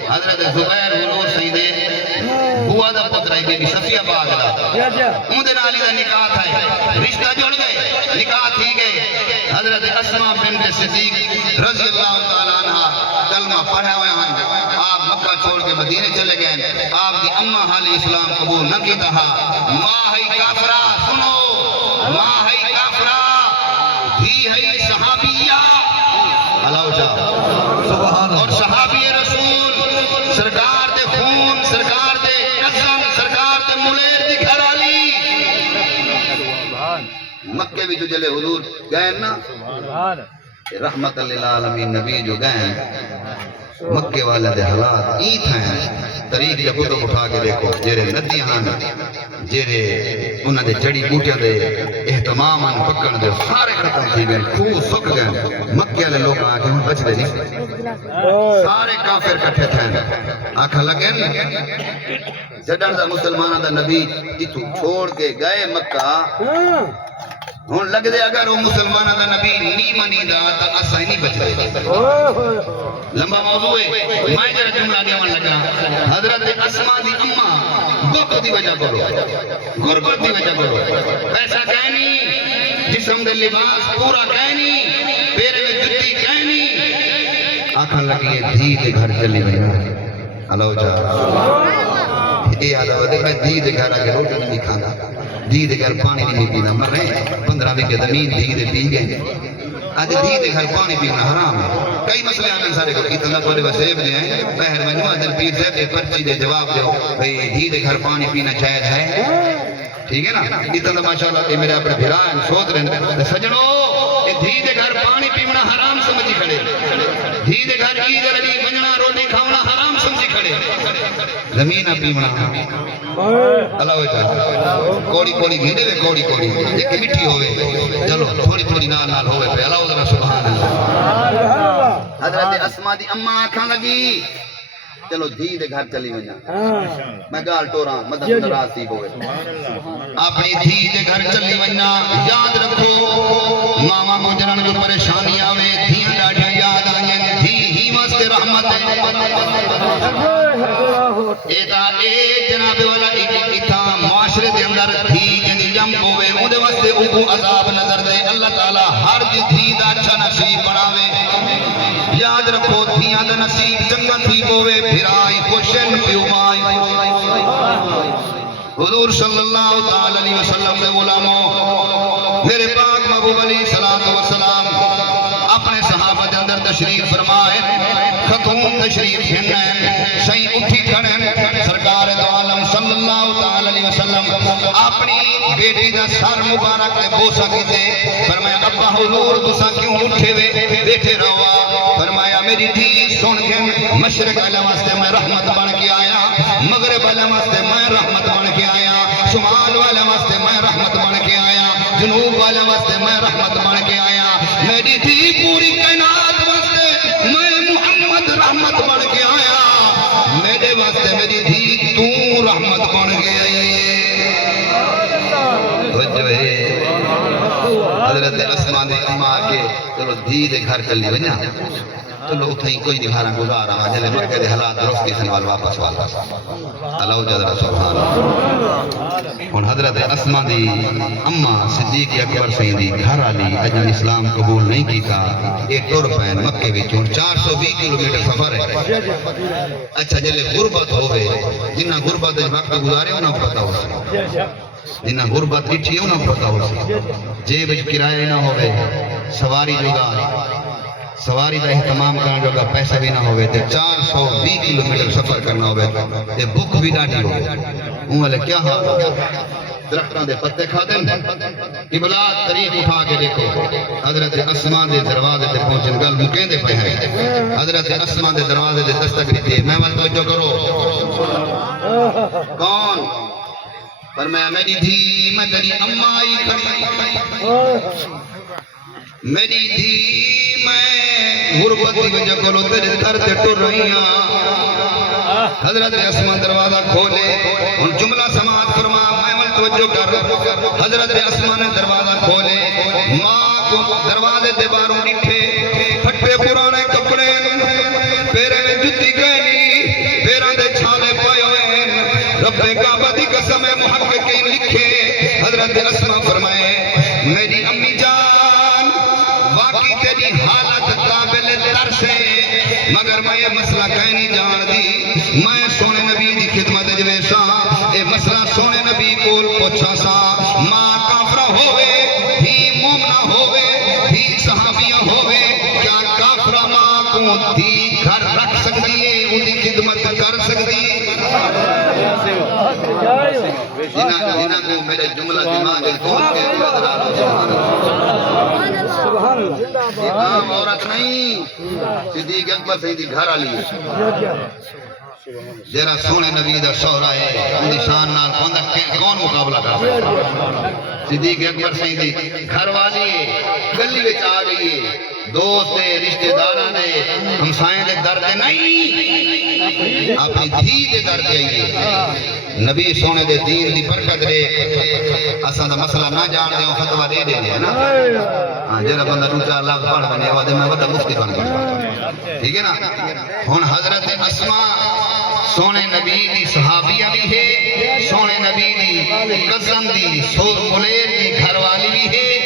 حضرت زبیر حضور سیدے بوا دا پتر ہے بی صفیہ پاک دا اون دے نال دا نکاح تھا رشتہ جڑ گئے نکاح تھی گئے حضرت اسماء بنت صدیق رضی اللہ تعالی عنہا کلمہ پڑھا ہوئے ہیں آپ مکہ چھوڑ کے مدینے چلے گئے آپ کی اماں حالی اسلام قبول نہ کیتا ماں ہے کافرہ سنو ماں ہے کافرہ دھی ہے صحابیہ اللہ جا سبحان اور صحابی رسول سرکار دے خون سرکار دے قسم سرکار دے ملیر دی گھر والی مکے بھی جو جلے حضور گئے نا رحمت للعالمین نبی جو گئے مکے والے دے حالات ایت ہیں طریق یا کتب اٹھا کے دیکھو جیرے ندیاں ہیں جیرے انہاں دے جڑی بوٹیاں دے اہتمام ہیں پکڑ دے سارے ختم تھی گئے خوہ سک گئے مکے والے لوگ آکے ہم بچ دے نہیں سارے کافر کٹھے تھے آکھا لگے جڑن دا مسلمانہ دا نبی اتو چھوڑ کے گئے مکہ ہون لگ دے اگر وہ مسلمانہ دا نبی نہیں منی دا تا اسا ہی نہیں بچ دے لمبا موضوع ہے میں جرہ جملہ دیا من لگا حضرت اسماء دی اماں بک دی وجہ کرو غربت دی وجہ کرو پیسہ کہنی جسم دے لباس پورا کہنی پیرے میں جتی کہنی آنکھاں لگی دھی دے گھر چلی بنا اللہ جا یہ آدھا ودے میں دھی دے گھر آگے روٹی نہیں کھانا دھی دے گھر پانی نہیں پینا مر رہے ہیں 15 بھی کے زمین دھی دے پی گئے آج دھی دے گھر پانی پینا حرام ہے کئی مسئلے آنے سارے کو اتنا بولے وسیب دے ہیں پہر میں نوازل پیر صاحب ایک پرچی دے جواب دے بھئی دھی دے گھر پانی پینا جائز ہے ٹھیک ہے نا اتنا ماشاءاللہ یہ میرے اپنے بھرائن سوچ رہے ہیں سجنوں یہ دھی دے گھر پانی پینا حرام سمجھی کھڑے دھی دے گھر عید لگی بننا روٹی کھاونا حرام سمجھی کھڑے زمینہ پیونا اللہ ہوتا کوڑی کوڑی گھیڑے وے کوڑی کوڑی ایک مٹھی ہوئے چلو تھوڑی تھوڑی نال نال ہوئے پہ اللہ ہوتا سبحان اللہ حضرت اسماء دی اماں آنکھاں لگی چلو دھی دے گھر چلی وجہ میں گال ٹوراں مدد نراز تھی ہوئے اپنی دھی دے گھر چلی وجہ یاد رکھو ماما کو جنن کو پریشانی آوے دھیاں ڈاڑیاں یاد آئیں دھی ہی واسطے رحمت ہے ایتا اے جناب والا ایتا معاشرے دے اندر دھی جنی جم ہوئے اودے واسطے اوکو عذاب نظر دے اللہ تعالی ہر دھی دا اچھا نصیب بناوے یاد رکھو دھیاں دا نصیب چنگا تھی ہوئے پھرائی خوشن پیومائی حضور صلی اللہ تعالی علیہ وسلم دے غلاموں میرے پاک محبوب علیہ السلام اپنے صحابہ دے اندر تشریف فرمائے خطون تشریف ہنیں شہی اٹھی کھڑیں سرکار دو عالم صلی اللہ تعالی علیہ وسلم اپنی بیٹی دا سر مبارک دے بوسا کیتے فرمایا ابا حضور تسا کیوں اٹھے وے بیٹھے رہوا فرمایا میری دھی سن کے مشرق والے واسطے میں رحمت بن کے آیا مغرب والے واسطے میں رحمت بن کے آیا شمال والے واسطے میں رحمت بن کے آیا جنوب والے واسطے میں رحمت بن کے آیا میری دھی پوری کائنات واسطے میں محمد رحمت بن کے آیا میرے واسطے میری دھی تو رحمت بن کے آئی حضرت اسماء دے اماں کے چلو دھی دے گھر چلی ونجا چلو اتھائی کوئی نہیں بھارا گزارا جلے مکہ دے حالات درست کی سنوال واپس اللہ جدرہ سبحانہ اور حضرت اسماء دی اماں صدیق اکبر سیدی گھر آلی اجن اسلام قبول نہیں کیتا ایک ٹور پین مکے وچوں 420 کلومیٹر سفر ہے اچھا جلے غربت ہوئے جنہ غربت وقت گزارے انہوں پتہ ہو سکتا جنہ غربت کٹھی انہوں پتہ ہو سکتا جیب کرایہ نہ ہوئے سواری جگہ سواری دا اہتمام کرنا جو گا پیسہ بھی نہ ہوئے تے 420 کلومیٹر سفر کرنا ہوئے تے بک بھی ڈاٹی ہوئے ان والے کیا حال درختان دے پتے کھا دیں قبلہ طریق اٹھا کے دیکھو حضرت اسماء دے دروازے تے پہنچن گل مکین دے پہ ہیں حضرت اسماء دے دروازے دے دستک دیتے میں والے توجہ کرو کون فرمایا میری دھی میں تیری امائی کھڑی میری دھی میں غربت کی وجہ کو تیرے در تے ٹر رہی ہاں حضرت اسما دروازہ کھولے ان جملہ سماعت فرما میں توجہ کر حضرت اسما نے دروازہ کھولے ماں کو دروازے دے باہروں ڈٹھے پھٹے پرانے کپڑے پیرے میں جتی کہنی پیران دے چھالے پائے ہوئے رب کعبہ دی قسم محققین لکھے حضرت اسما فرمائے میری امی جان واقعی تیری حالت قابل ترس ہے مگر میں یہ مسئلہ کہیں نہیں جان دی میں سونے نبی دی خدمت جویسا اے مسئلہ سونے نبی کول پوچھا سا ماں کافرہ ہوئے ہی مومنہ ہوئے ہی صحابیہ ہوئے کیا کافرہ ماں کو دی گھر رکھ سکتی ہے ان دی خدمت کر سکتی ہے جنہ کو میرے جملہ دماغ کھول کے سبحان اللہ عام عورت نہیں صدیق اکبر سیدی گھر آلی جیرا سونے نبی دا شوہرہ ہے اندی شان نال کون مقابلہ کر سکتا صدیق اکبر سیدی گھر والی ہے گلی وچ آ گئی ہے دوست دے رشتہ داراں دے ہمسائیں دے درد نہیں اپنی دھی دے درد آئیے نبی سونے دے دین دی برکت دے اساں دا مسئلہ نہ جان دے فتوی دے دے ہے نا ہاں جڑا بندہ دوسرا لاکھ پڑھ بنے آواز میں بڑا مفتی بن گیا ٹھیک ہے نا ہن حضرت اسما سونے نبی دی صحابیہ بھی ہے سونے نبی دی کزن دی سور ملیر دی گھر والی بھی ہے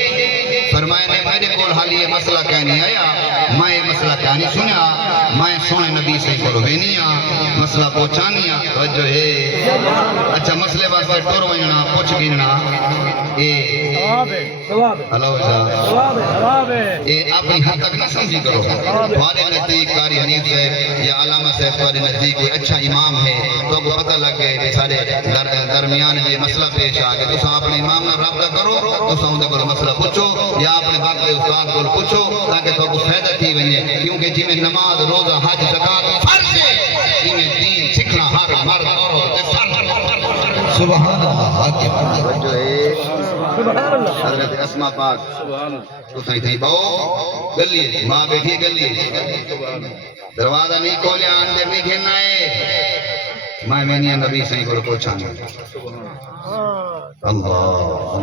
فرمائے نے میرے کول حال یہ مسئلہ کہنی آیا میں یہ مسئلہ کہنی سنیا میں سونے نبی سے کولو بینیا مسئلہ پہنچانیا توجہ ہے اچھا مسئلے واسطے ٹر وینا پوچھ گیننا اے اللہ اے اپنی حد تک نہ سمجھی کرو تمہارے نزدیک قاری حنیف صاحب یا علامہ صاحب تمہارے نزدیک کوئی اچھا امام ہے تو کو پتہ لگ گئے کہ سارے درمیان یہ مسئلہ پیش آ گیا تو اپنے امام نہ رابطہ کرو تو اندر کو مسئلہ پوچھو یا اپنے باقی استاد کو پوچھو تاکہ تو کو فائدہ تھی ونے کیونکہ جی میں نماز روزہ حج زکات فرض ہے جی میں دین سیکھنا ہر مرد عورت فرض سبحان اللہ جو ہے حضرت اسما پاک تو صحیح تھی بہو گلی ماں بیٹھی گلی دروازہ نہیں کھولیا اندر نہیں گھننا ہے میں نہیں نبی صحیح کو پہنچانا اللہ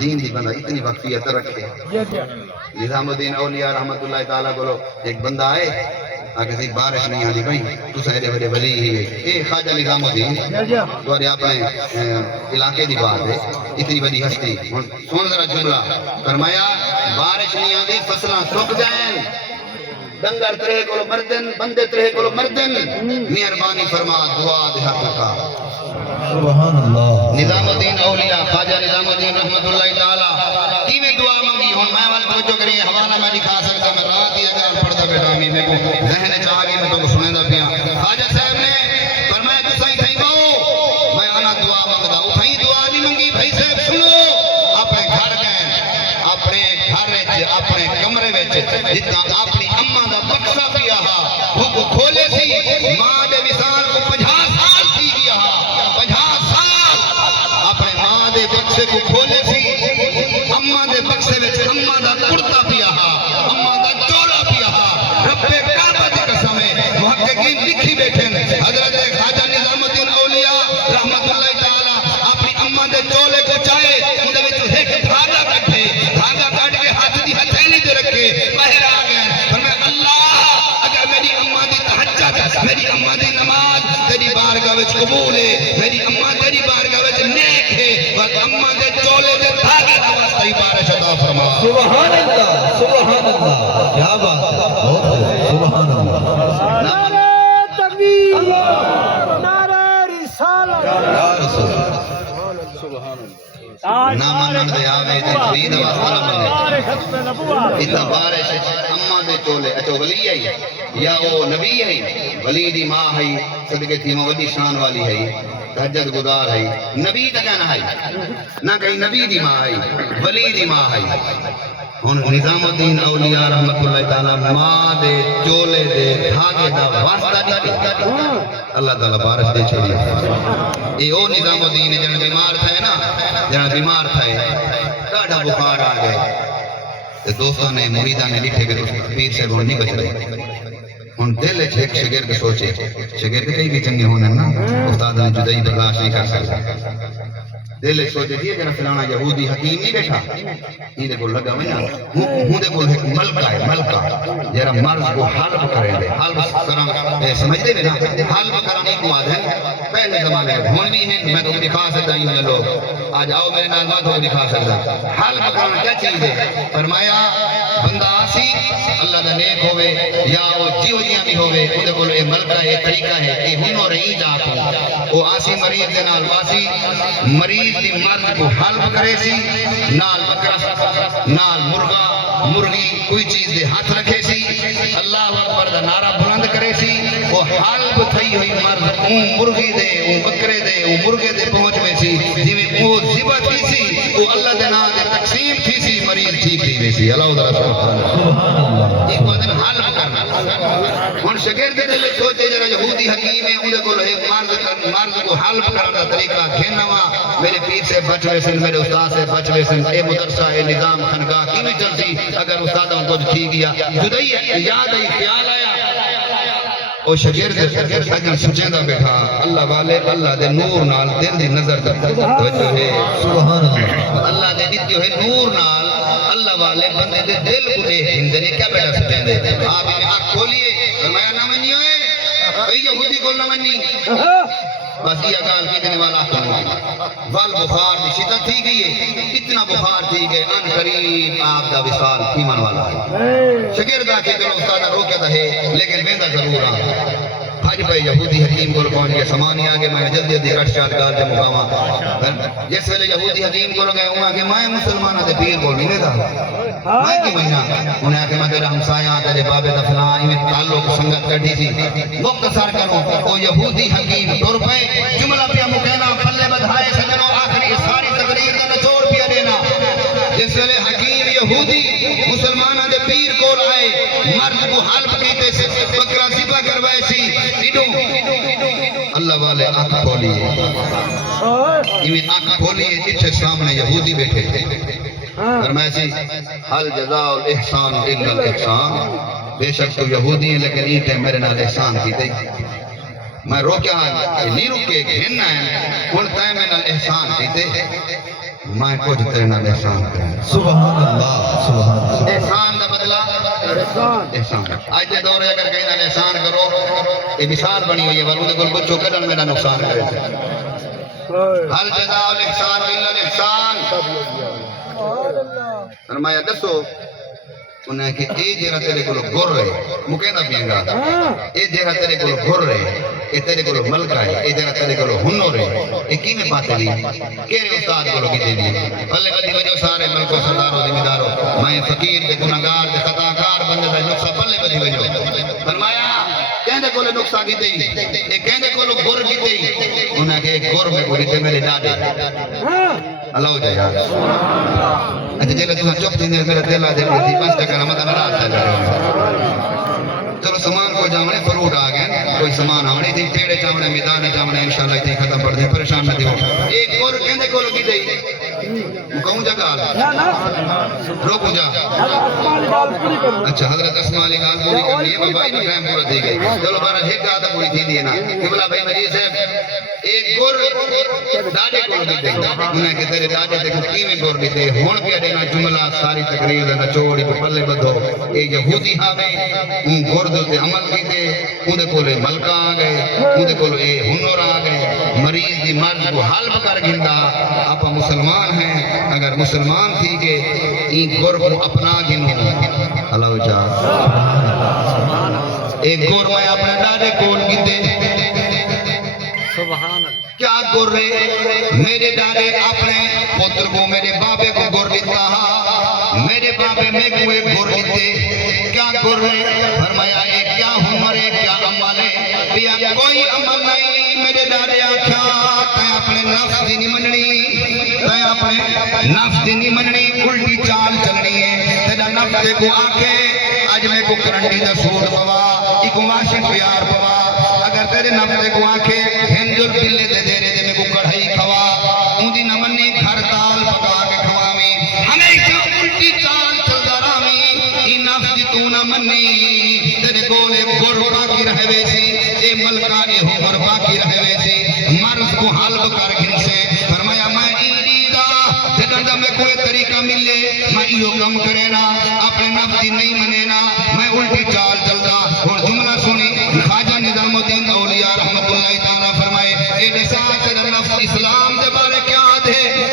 دین دی بندہ اتنی وقفیت رکھے نظام الدین اولیاء رحمت اللہ تعالیٰ کو ایک بندہ آئے آگے سے بارش نہیں آدھی بھائی تو سہرے بڑے ولی ہی گئی اے خواجہ نظام الدین تو اپنے علاقے دی بات ہے اتنی بڑی ہستی سن ذرا جملہ فرمایا بارش نہیں آدھی فصلاں سوکھ جائیں ڈنگر ترہے کو مردن بندے ترہے کو مردن مہربانی فرما دعا دے حق کا سبحان اللہ نظام الدین اولیاء خواجہ نظام الدین رحمت اللہ تعالیٰ کی میں دعا مانگی ہوں میں والے توجہ کریے حوالہ میں دکھا سکتا میں رات ہی اگر پڑھتا بیٹا ہمیں میں کو ذہن چاہ گئی میں تو کو سنے دا پیا خواجہ صاحب نے فرمایا تو صحیح تھئی باؤ میں آنا دعا مانگتا ہوں بھائی دعا نہیں مانگی بھائی صاحب سنو اپنے گھر گئے اپنے کمرے میں جتنا اپنی اماں دا بکسا پیا وہ کو کھولے سی ماں دے مثال کو 50 سال تھی گیا 50 سال اپنے ماں دے بکسے کو کھولے سی اماں دے بکسے میں اماں دا کرتا پیا اماں دا چولا پیا رب کعبہ دی قسم ہے محققین لکھی بیٹھے حضرت خواجہ نظام الدین اولیاء رحمت اللہ تعالی اپنی اماں دے چولے کو چائے ان دے وچ ایک دھاگا کٹے دھاگا کٹ کے ہاتھ دی ہتھیلی تے رکھے باہر آ گئے فرمایا اللہ اگر میری اماں دی تہجد میری اماں دی نماز تیری بارگاہ وچ قبول ہے میری اماں تیری بارگاہ وچ نیک ہے بس اماں دے چولے دے دھاگے دا واسطے بارش عطا فرما سبحان اللہ کیا بات ہے بہت ہے سبحان اللہ نعرہ تکبیر نعرہ رسالت یا رسول نہ منن دے آوے تے خرید واسطہ مننے نعرہ ختم نبوت اتنا بارش اماں دے چولے اچھا ولی آئی یا وہ نبی آئی ولی دی ماں آئی صدقے تھی ماں ولی شان والی آئی تہجد گزار ہے نبی دا کہنا ہے نہ کہیں نبی دی ماں آئی ولی دی ماں آئی ان نظام الدین اولیاء رحمت اللہ تعالی ماں دے چولے دے دھاگے دا واسطہ دیتے اللہ تعالی بارش دے چھوڑی یہ او نظام الدین جن بیمار تھے نا جن بیمار تھے ڈاڑا بخار آ گئے تے دوستاں نے مریداں نے ڈٹھے کہ پیر سے بون نہیں بچ رہے ہن دل وچ ایک شاگرد سوچے شاگرد کئی بھی چنگے ہونے نا استاد نے جدائی برداشت نہیں کر سکتا دل وچ سوچے جی جنا فلانا یہودی حکیم نہیں بیٹھا یہ دے کول لگا ونا ہوں دے کول ایک ملکہ ہے ملکہ جڑا مرض کو حلب کرے دے حلب کرن سمجھدے نا حلب کرن ایک وعدہ ہے پہلے زمانے میں ہن بھی ہیں میں تو دکھا سکتا ہوں یہ لوگ آج آؤ میرے نال بات ہو دکھا سکتا حلب کرن کیا چیز ہے فرمایا بندہ آسی اللہ دا نیک ہوئے یا وہ جیو جیاں بھی ہوئے اُدھے کول اے ملکہ ہے طریقہ ہے اے ہنو رہی جاتا وہ آسی مریض دے نال واسی مریض دی مرض کو حلب کرے سی نال بکرا نال مرغا مرغی کوئی چیز دے ہاتھ رکھے سی اللہ اکبر دا نعرہ بلند کرے سی وہ حلب تھئی ہوئی مرض اون مرغی دے اون بکرے دے اون مرغے دے پہنچ میں سی جویں وہ ذبح تھی سی وہ اللہ دے نام دے تقسیم تھی سی مریض ٹھیک تھی ویسی اللہ تعالی ایک بات حلب کرنا ہن شاگرد دے لے سوچے جڑا یہودی حکیم ہے اون دے کول ایک مرض کو حلب کرنے دا طریقہ گھنوا میرے پیر سے بچوے سن میرے استاد سے بچوے سن اے مدرسہ اے نظام خانقاہ کیویں چلسی اگر استاداں کچھ تھی گیا جدائی یاد آئی خیال آیا او شاگرد اگر سوچیندا بیٹھا اللہ والے اللہ دے نور نال دل دی نظر دا توجہ ہے سبحان اللہ اللہ دے دتیو ہے نور نال اللہ والے بندے دے دل کو دیکھ ہندے نے کیا بیٹھا سوچیندے آپ نے آنکھ کھولیے فرمایا نہ منی ہوئے بھئی یہودی کو نہ منی بس یہ گال کی دینے والا آخر وال بخار دی شدت تھی گئی ہے اتنا بخار تھی گئے ان قریب آپ دا وصال کیمان والا ہے شاگردہ کے دل استادہ روکتا ہے لیکن ویندہ ضرور آن حج پہ یہودی حکیم کو پہنچ گئے سمانی آگے میں جلدی جلدی کٹ شاد گال دے مقامہ جس ویلے یہودی حکیم کو گئے ہوں آگے میں مسلمانہ دے پیر کو نہیں لیتا میں کی مہینہ انہیں آگے میں تیرا ہمسایاں تیرے بابے دفلان میں تعلق سنگت کٹی سی مختصر کروں وہ یہودی حکیم طور پہ جملہ پہ مکینہ پلے بدھائے سجنوں آخری ساری تقریر کا نچوڑ پیا دینا جس ویلے حکیم یہودی مسلمانہ دے پیر کو لائے مرد کو حلب کیتے سے بکرہ ذبح کروائے سی اللہ والے آنکھ کھولیے یہ آنکھ کھولیے جس سامنے یہودی بیٹھے تھے فرمایا سی حل جزاء الاحسان الا الاحسان بے شک تو یہودی ہیں لیکن یہ ٹائم میرے نال احسان کی تھی میں روکیا نہیں رکے گھننا ہے ان ٹائم میں نال احسان کی تھی میں کچھ تیرے نال احسان کریں سبحان اللہ سبحان اللہ احسان دا بدلہ احسان آج دے دورے اگر کہیں نال احسان کرو یہ مثال بنی ہوئی ہے والوں دے کل بچوں کدن میرا نقصان کرے تھے حل جزاء الاحسان الا الاحسان فرمایا دسو انہیں کہ اے جیرا تیرے کو گر رہے مکینہ پیئنگا اے جیرا تیرے کو گر رہے اے تیرے کو ملکہ ہے اے جیرا تیرے کو ہنو رہے اے کی میں پاتے لی کیرے استاد کو لگی دے دی اللہ بدھی وجہ سارے ملکوں سرداروں ذمہ میں فقیر کے گناہگار کے خطاکار بندے دا نقصہ پلے بدھی وجہ فرمایا کہندے کو نقصہ کی دی اے کہندے کو گر کی دی انہیں کہ گر میں کوئی تے میرے ڈاڈے اللہ ہو جائے یار اچھا جیلے تمہیں چپ تھی میرے دل آ جائے تھی پانچ ٹکر مدہ نراز تھا چلو سامان کو جامنے فروٹ آ گئے کوئی سامان آنے تھی پیڑے چامنے میدان چامنے انشاءاللہ تھی ختم پڑ دے پریشان نہ دیو ایک اور کہندے کو لگی دی مکہوں جا گال روکوں جا اچھا حضرت اسماء علی گال پوری کرنی ہے بھائی کی ٹائم پورا دی گئی چلو بارہ ایک آدھا پوری تھی دینا قبلہ بھائی مجید صاحب ایک گور ڈاڈے کو لگی دی انہیں کہ تیرے ڈاڈے دیکھو کیویں گور بھی دے ہون پیا دینا جملہ ساری تقریر دینا چوڑی پہ پلے بدھو اے یہودی ہاوے ان گور دو تے عمل کی دے اندے کولے ملکہ آ گئے اندے کولے اے ہنور آ گئے مریض دی مرض کو حلب کر گھندا آپ مسلمان ہیں اگر مسلمان تھی کہ این گور کو اپنا گنو اللہ جا ایک گور میں اپنے ڈاڈے کول کی دے کیا گر رہے میرے ڈاڈے اپنے پتر کو میرے بابے کو گر دیتا میرے بابے میں کو ایک گر دیتے کیا گر رہے فرمایا ایک کیا ہنر ہے کیا عمل ہے بیا کوئی عمل نہیں میرے ڈاڈے آکھا تائیں اپنے نفس دی نہیں مننی تائیں اپنے نفس دی نہیں مننی الٹی چال چلنی ہے تیرا نفس کو آکھے آج میں کو کرنڈی دا سوٹ پوا ایک واشن پیار پوا اگر تیرے نفس کو آکھے ہنجل پلے دے دے رہے دے میں کو کڑھائی کھوا اون دی نمنی گھر دال پکا کے کھوامی ہمیشہ الٹی چال چل رہا نفس دی تو نہ منی تیرے کولے گر باقی رہ ویسی اے ملکہ اے گر باقی رہ ویسی مرض کو حل کر گن سے فرمایا میں ایڈی دا جدن دا میں کوئی طریقہ ملے میں ایو کم کرے نا اپنے نفس دی نہیں منے نا میں الٹی چال چلتا اور جملہ سنی خواجہ نظام الدین اولیاء رحمت اللہ تعالیٰ فرمائے اے نساء تیرا نفس اسلام دے بارے کیا دے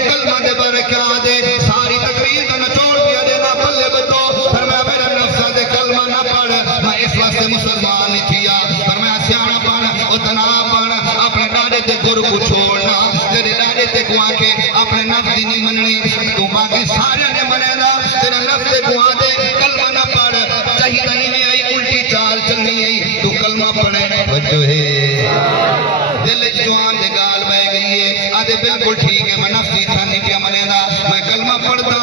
کلمہ دے بارے کیا دے ساری تقریر کا نچوڑ دیا دینا پلے بتو فرمایا میرا نفس دے کلمہ نہ پڑھ میں اس واسطے مسلمان نہیں تھیا فرمایا سیانا پڑھ اتنا پڑھ اپنے ڈاڑے تے گر کو چھوڑنا تیرے ڈاڑے تے کو آکے اپنے نفس دی نہیں مننی تو باقی سارے نے منے نا تیرا نفس دے کو آدے کلمہ نہ پڑھ چاہیے نہیں آئی الٹی چال چلنی آئی تو کلمہ پڑھے بچو ہے دل جوان دے گال بہ گئی ہے آدھے بالکل ٹھیک ہے میں نفسی تھا نہیں پیا منے دا میں کلمہ پڑھتا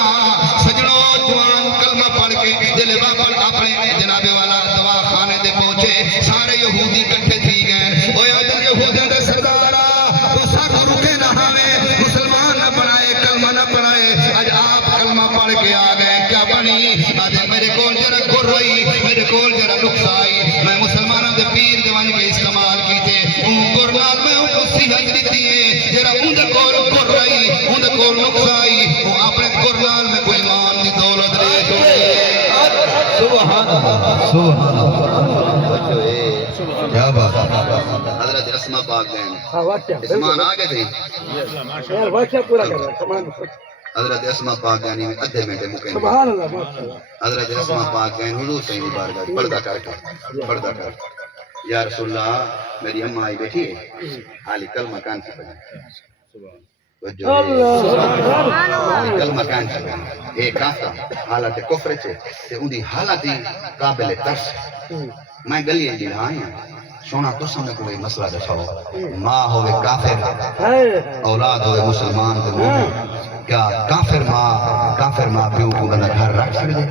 سجنوں جوان کلمہ پڑھ کے دل واپس اپنے جناب والا دوا خانے دے پہنچے سارے یہودی کٹھے تھی گئے اوے ادھر یہودیاں دے سردارا تو ساتھ رکے نہ ہمیں مسلمان نہ بنائے کلمہ نہ پڑھائے آج آپ کلمہ پڑھ کے آ گئے کیا بنی آدھے میرے کول جرا گر رہی میرے کول جرا نقص آئی میں مسلمانوں دے پیر دیوان کے استعمال کیتے گرنال میں ان کو صحت دیتی ہے جرا ان دے کول گر رہی ان دے کول نقص آئی وہ اپنے گرنال میں کوئی ایمان دی دولت لے تو سبحان اللہ سبحان اللہ کیا بات حضرت اسما پاک دین ہاں واقعہ اسمان آگے تھی یار واقعہ پورا کر رہا سبحان حضرت اسما پاک یعنی ادھے منٹے مکین سبحان اللہ ماشاءاللہ حضرت اسما پاک یعنی حضور صحیح بارگاہ پردہ کر کے یا رسول اللہ میری اماں آئی بیٹھی ہے حالی کلمہ کان سے پڑھیں کلمہ کان سے پڑھیں ایک کافتا حالت کفر چھے تے اندھی حالتی قابل ترس میں گلی جی ہاں سونا تو سمجھ کوئی مسئلہ دساؤ ماں ہوئے کافر اولاد ہوئے مسلمان تے مومن کیا کافر ماں پیوں کو بندہ گھر رکھ سکتے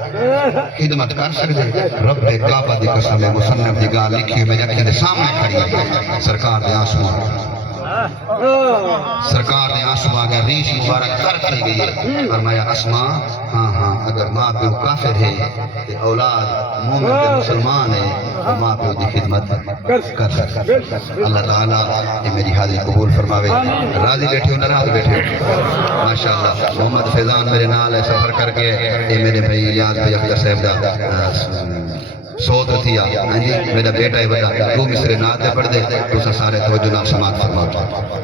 خدمت کر سکتے رب کعبہ دی قسم ہے مصنف دی گال لکھی میں اکھیں دے سامنے کھڑی ہے سرکار دے آنسو آ گئے ریش مبارک تر کی گئی ہے فرمایا اسما ہاں اگر ماں پیو کافر ہے تے اولاد مومن تے مسلمان ہے تو ماں پیو دی خدمت کر سکتے اللہ تعالیٰ یہ میری حاضری قبول فرماوے راضی بیٹھے ہو ناراض بیٹھے ہو ماشاءاللہ محمد فیضان میرے نال ہے سفر کر کے یہ میرے بھائی الیاس بھائی اختر صاحب دا سوتر تھیا میرا بیٹا ہے بڑا دو مصرے نعت پڑھ دے تو سارے توجہ نال سماعت فرماؤ